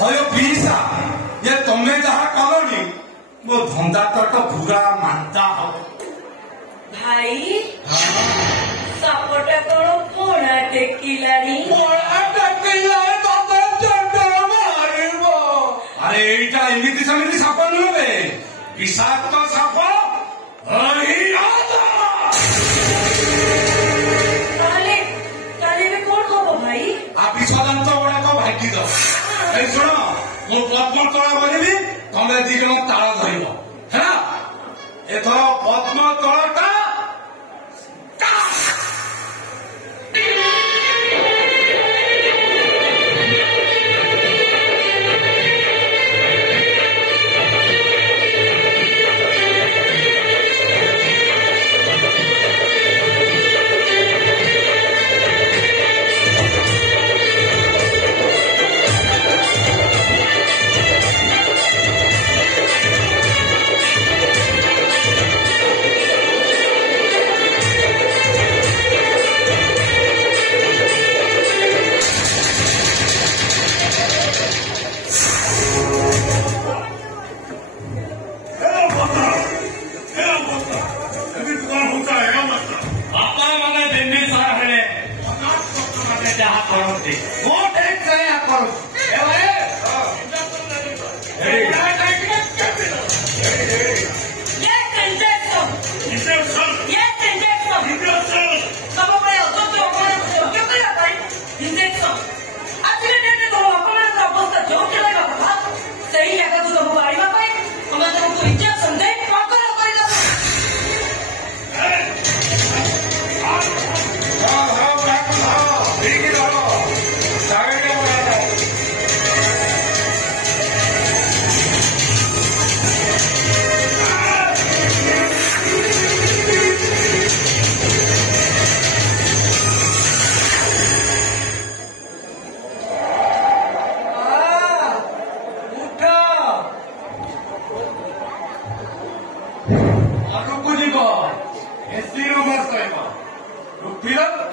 हयो पीसा ये तुमने जहाँ कलोनी वो धंधा तो पूरा मानता हो भाई सपोटा करो पोड़ा टेकिलानी अरे एटा एमिति समिति साप नुहे विषाक्त साप भाई आ विषदांत गुड़ाक भागी दो शुण मु पद्म तला बोलि तमें दी जन ताल धर है एथर पद्म तलटा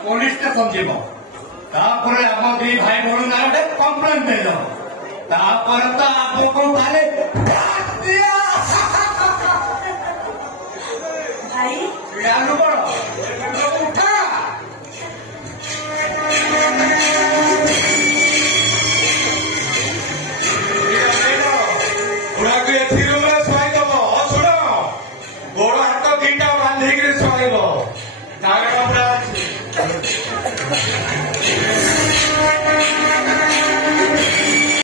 पुलिस स्टेशन जीव तापर आम दी भाई भौणी ना गोटे कम्प्लेन दे तापर तो आपको खाली भाई उठा गुड़ाक एथि रूम शुआईदब शुण गोड़ हाथ दीटा बांधिक शुआईब जागा